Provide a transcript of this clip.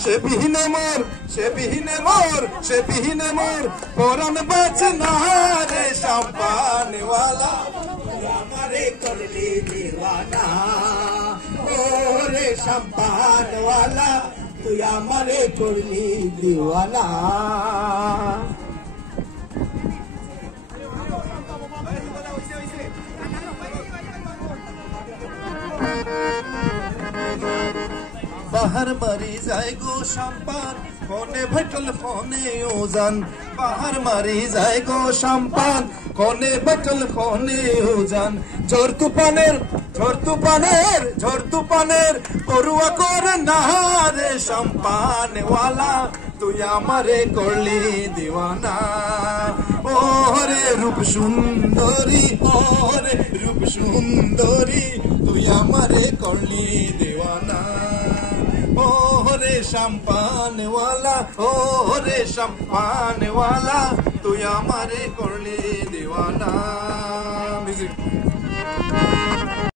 সে বিহীনে মোর পরাণ বাঁচে না রে শাম্পানওয়ালা তুই আমারে করলি দিওয়ানা ও রে শাম্পানওয়ালা তুই আমারে করলি দিওয়ানা बाहर मरी जाए गो शाम्पान कोने भटल कोने ओजान बाहर मरी जाए गो शाम्पान कोने भटल कोने ओजान झोर तुपानेर परुआ कर नारे शाम्पान वाला তুই আমারে করলি দিওয়ানা ও রে রূপ সুন্দরী তুই আমারে করলি দিওয়ানা ও রে শাম্পানওয়ালা তুই আমারে করলি দিওয়ানা মিউজিক